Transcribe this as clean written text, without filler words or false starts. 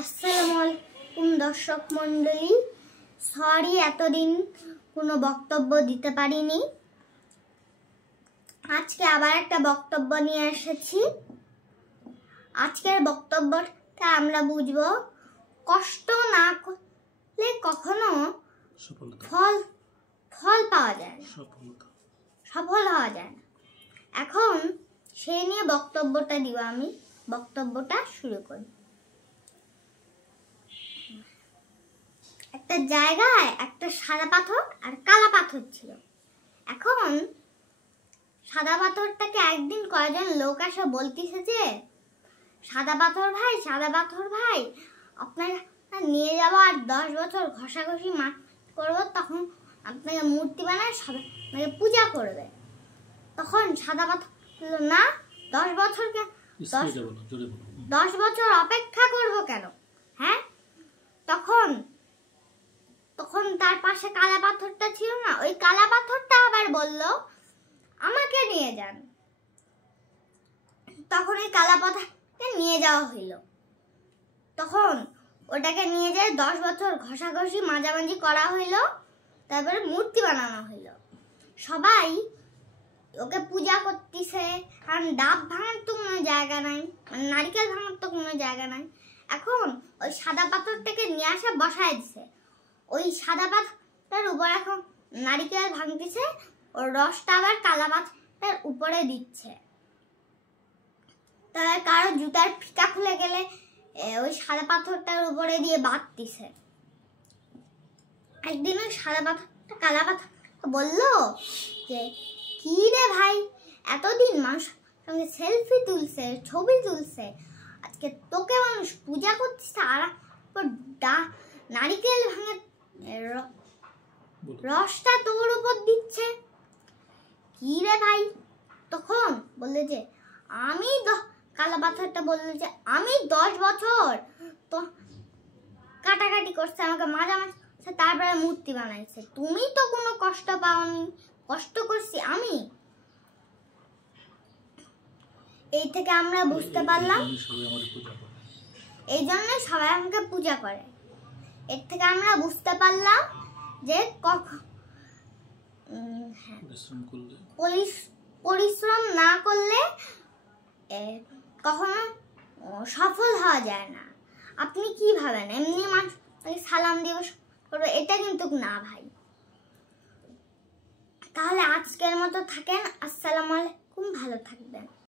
আসসালামু আলাইকুম দর্শক মণ্ডলী, সরি এতদিন কোনো বক্তব্য দিতে পারিনি। আজকে আবার একটা বক্তব্য নিয়ে এসেছি। আজকের বক্তব্যটা আমরা বুঝবো, কষ্ট না করলে কখনো ফল পাওয়া যায় না, সফল হওয়া যায় না। এখন সেই নিয়ে বক্তব্যটা দিব। আমি বক্তব্যটা শুরু করি। একটা জায়গায় একটা সাদা পাথর আর কালা পাথর ছিল। এখন সাদা পাথরটাকে একদিন কয়েকজন লোক এসে বলতেছে যে, সাদা পাথর ভাই, আপনার নিয়ে যাবো আর 10 বছর ঘষাঘষি মাছ করবো, তখন আপনাকে মূর্তি বানায় সবাই আপনাকে পূজা করবে। তখন সাদা পাথর না, 10 বছর অপেক্ষা করব কেন? হ্যাঁ, তখন তার পাশে কালা পাথরটা ছিল না, ওই কালা পাথরটা আবার বলল, আমাকে নিয়ে যান। তখন ওই কালা পাথরকে নিয়ে যাওয়া হইল। তখন ওটাকে নিয়ে যায় 10 বছর ঘষাঘষি মাঝামাঝি করা হইল, তারপরে মূর্তি বানানো হইল। সবাই ওকে পূজা করতেছে, কারণ ডাব ভাঙার তো কোনো জায়গা নাই, মানে নারকেল ভাঙার তো কোনো জায়গা নাই। এখন ওই সাদা পাথরটাকে নিয়ে আসে বসায় দিছে। ওই সাদা পাথরের উপর এখন নারকেল ভাঙতেছে, ওর রসটা আবার কালা পাথরের উপরে দিচ্ছে। তবে কারো জুতার ফিতা খুলে গেলে ওই সাদা পাথরটার উপরে দিয়ে বাঁধতেছে। একদিন ওই সাদা পাথরটা কালা পাথর বললো যে, কি রে ভাই, এতদিন মানুষের সঙ্গে সেলফি তুলছে, ছবি তুলছে, আজকে তোকে মানুষ পূজা করতেছে আর নারিকেল ভাঙে রসটা তোর উপর দিচ্ছে, কি রে ভাই? তখন বললে যে, কালা পাথরটা বললো যে, আমি 10 বছর তো কাটাকাটি করছে, আমাকে মাঝামাঝি, তারপরে মূর্তি বানাইছে, তুমি তো কোনো কষ্ট পাওনি, কষ্ট করছি আমি। এই থেকে আমরা বুঝতে পারলাম, এই জন্য সবাই আমাকে পূজা করে। এর থেকে আমরা বুঝতে পারলাম যে পরিশ্রম না করলে কখনো সফল হওয়া যায় না। আপনি কি ভাবেন এমনি মানুষ সালাম দিবস করবে? এটা কিন্তু না ভাই। তাহলে আজকের মতো থাকেন। আসসালামু আলাইকুম, ভালো থাকবেন।